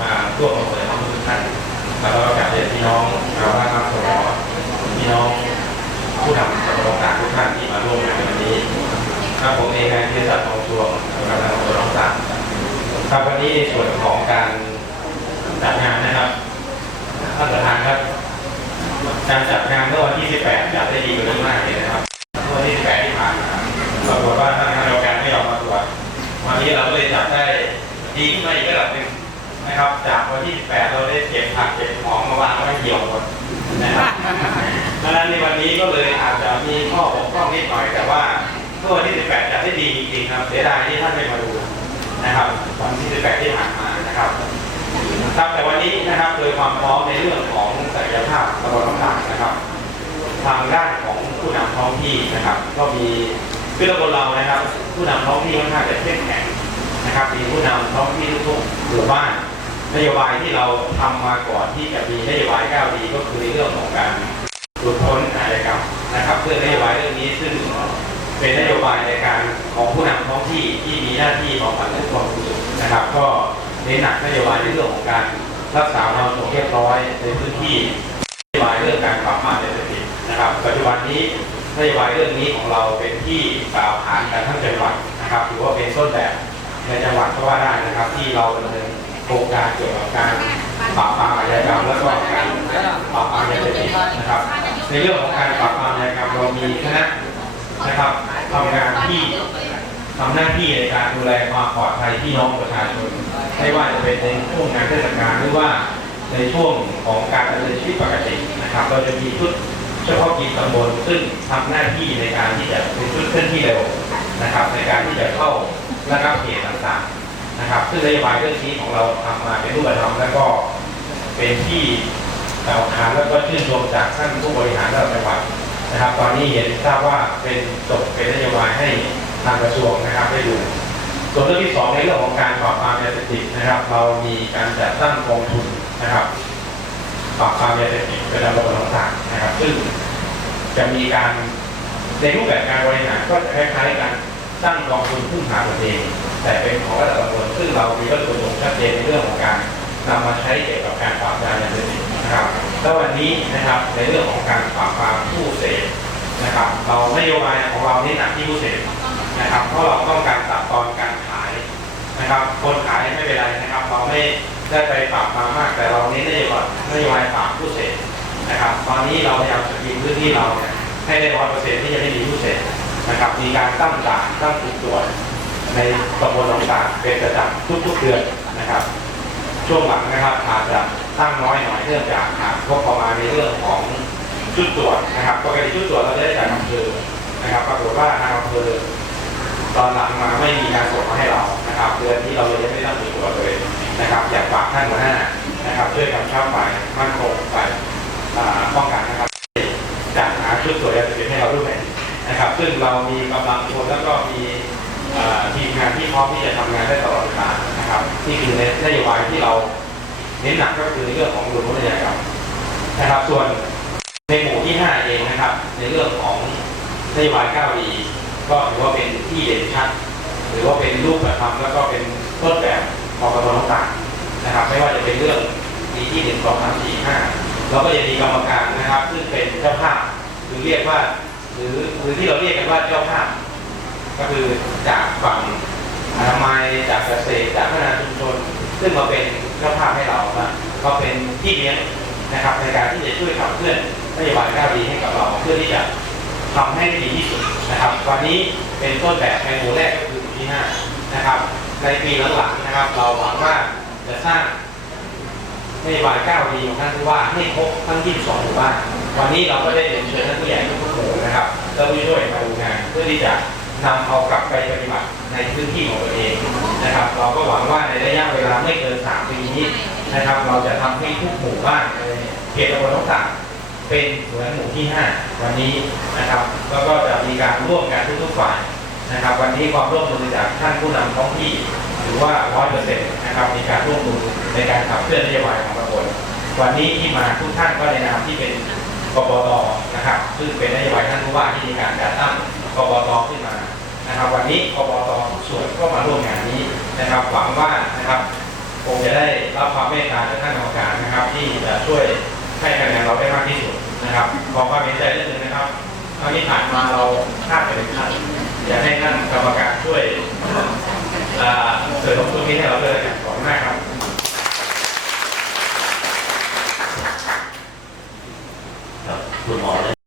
มาร่วมมาเปิดให้ทุกท่านแล้วก็กราบเรียนพี่น้องชาวบ้านบางสมอพี่น้องผู้นำตำบลต่างทุกท่านที่มาร่วมงานในวันนี้ครับผมเองนายธีรศักดิ์ทองชวงกำลังตำบลหนองสังครับวันนี้ในส่วนของการจัดงานนะครับท่านประธานครับ การจัดงานเมื่อวันที่ 18จัดได้ดีกว่านี้มากเลย นะครับ จากวันที่ 18 เราได้เก็บผักเก็บของมาวางไว้เหี่ยวหมดนะครับดังนั้นในวันนี้ก็เลยอาจจะมีข้อบกพร่องนิดหน่อยแต่ว่าเมื่อวันที่ 18จัดได้ดีจริงๆครับ เสียดายที่ท่านไม่มาดูนะครับ วันที่ 18 ที่ผ่านมานะครับครับแต่วันนี้นะครับโดยความพร้อมในเรื่องของศักยภาพตลอดต่างๆนะครับ ทางด้านของผู้นำท้องที่นะครับ ก็มีคือตำบลเรานะครับ ผู้นำท้องที่ค่อนข้างจะเข้มแข็งนะครับ มีผู้นำท้องที่ทุกๆหมู่บ้าน นโยบายที่เราทำมาก่อนที่จะมีนโยบายก้าวดีก็คือในเรื่องของการหลุดพ้นอาชญากรรมนะครับเพื่อนโยบายเรื่องนี้ซึ่งเป็นนโยบายในการของผู้นำท้องที่ที่มีหน้าที่บำบัดและความสุขนะครับ ก็เน้นหนักนโยบายในเรื่องของการรักษาความสงบเรียบร้อยในพื้นที่นโยบายเรื่องการปราบปรามยาเสพติดนะครับ ปัจจุบันนี้นโยบายเรื่องนี้ของเราเป็นที่กล่าวขานกันทั้งจังหวัดนะครับถือว่าเป็นต้นแบบในจังหวัดก็ว่าได้นะครับ ที่เราดำเนิน โครงการเกี่ยวกับการปราบปรามอาชญากรรมและก็การปราบปรามยาเสพติดนะครับ ในเรื่องของการปราบปรามอาชญากรรมเรามีคณะนะครับทำงานที่ทำหน้าที่ในการดูแลความปลอดภัยพี่น้องประชาชนไม่ว่าจะเป็นในช่วงงานเทศกาลหรือว่าในช่วงของการดำเนินชีวิตปกตินะครับ เราจะมีชุดเฉพาะกิจตำบลซึ่งทำหน้าที่ในการที่จะเป็นชุดเคลื่อนที่เร็วนะครับ ในการที่จะเข้าระงับเหตุต่างๆ นะครับซึ่งนโยบายเรื่องนี้ของเราทำมาเป็นรูปธรรมและก็เป็นที่กล่าวขานแล้วก็ชื่นชมจากท่านผู้บริหารระดับจังหวัดนะครับ ตอนนี้เห็นทราบว่าเป็นจบเป็นนโยบายให้ทางกระทรวงนะครับได้ดูส่วนเรื่องที่สองในเรื่องของการปราบปรามยาเสพติดนะครับ เรามีการจัดตั้งกองทุนนะครับปราบปรามยาเสพติดเป็นระบบต่างๆนะครับ ซึ่งจะมีการในรูปแบบการบริหารก็จะคล้ายๆกัน ตั้งกองทุนพึ่งพาตนเอง แต่เป็นของระดับตำบลซึ่งเรามีวัตถุประสงค์ชัดเจนในเรื่องของการนำมาใช้เกี่ยวกับการปราบปรามยาเสพติดนะครับแล้ววันนี้นะครับในเรื่องของการปราบปรามผู้เสพนะครับ เรานโยบายของเราเน้นหนักที่ผู้เสพนะครับ เพราะเราต้องการตัดตอนการขายนะครับ คนขายไม่เป็นไรนะครับ เราไม่ได้ไปปราบปรามมาก แต่เราเน้นนโยบายนโยบายปราบผู้เสพนะครับ ตอนนี้เราพยายามสกรีนพื้นที่เราเนี่ยให้ได้ร้อยเปอร์เซ็นต์ที่จะไม่มีผู้เสพ นะครับ มีการตั้งด่านตั้งจุดตรวจในตำบลหนองสาเป็นประจำทุกๆเดือนนะครับ ช่วงหลังนะครับอาจจะตั้งน้อยหน่อยเนื่องจากขาดงบประมาณในเรื่องของชุดตรวจนะครับปกติชุดตรวจเราได้จากอำเภอนะครับ ปรากฏว่าทางอำเภอตอนหลังมาไม่มีการส่งมาให้เรานะครับเดือนนี้เราเลยไม่ได้มีตัวเลยนะครับ อยากฝากท่านหัวหน้านะครับช่วยกำชับฝ่ายมั่นคงฝ่ายป้องกันนะครับ ซึ่งเรามีกำลังคนแล้วก็มีทีมงานที่พร้อมที่จะทำงานได้ตลอดเวลานะครับนี่คือนโยบายที่เราเน้นหนักก็คือในเรื่องของรุนวัฒนกรรมนะครับ ส่วนในหมู่ที่ 5 เองนะครับ ในเรื่องของนโยบายก้าวดีก็ถือว่าเป็นที่เด่นชัดหรือว่าเป็นรูปธรรมแล้วก็เป็นต้นแบบของกระทรวงต่างๆนะครับ ไม่ว่าจะเป็นเรื่องปีที่หนึ่งสองสามสี่ห้าเราก็จะมีกรรมการนะครับ ซึ่งเป็นเจ้าภาพหรือเรียกว่า หรือหรือที่เราเรียกกันว่าเจ้าภาพ ก็คือจากฝั่งอนามัยจากเกษตรจากพัฒนาชุมชนซึ่งมาเป็นเจ้าภาพให้เรานะก็เป็นที่เลี้ยงนะครับ ในการที่จะช่วยขับเคลื่อนนโยบายก้าวดีให้กับเราเพื่อที่จะทำให้ได้ดีที่สุดนะครับ วันนี้เป็นต้นแบบในหมู่แรกก็คือหมู่ที่5นะครับในปีหลังๆนะครับ เราหวังว่าจะสร้างนโยบายก้าวดีของท่านผู้ว่าให้ครบทั้ง 22 หมู่บ้าน วันนี้เราก็ได้เรียนเชิญท่านผู้ใหญ่ทุกๆหมู่นะครับแล้วผู้ช่วยมาดูงานเพื่อที่จะนำเอากลับไปปฏิบัติในพื้นที่ของตัวเองนะครับ เราก็หวังว่าในระยะเวลาไม่เกิน3ปีนี้นะครับ เราจะทำให้ทุกหมู่บ้านในเขตตำบลต่างๆเป็นเหมือนหมู่ที่ 5 วันนี้นะครับแล้วก็จะมีการร่วมกันทุกๆฝ่ายนะครับ วันนี้ความร่วมมือจากท่านผู้นำท้องที่ถือว่า100%นะครับมีการร่วมมือในการขับเคลื่อนนโยบายของตำบลวันนี้ที่มาทุกท่านก็ในนามที่เป็น กบตนะครับซึ่งเป็นนโยบายท่านผู้ว่าที่มีการจัดตั้งกบตขึ้นมานะครับ วันนี้กบตทุกส่วนก็มาร่วมงานนี้นะครับหวังว่านะครับคงจะได้รับความเมตตาจากท่านกรรมการนะครับ ที่จะช่วยให้คะแนนเราได้มากที่สุดนะครับขอความเห็นใจนิดนึงนะครับครั้งที่ผ่านมาเราคาดไปถึงท่านอยากให้ท่านกรรมการช่วยเสริมตรงนี้ให้เราเลย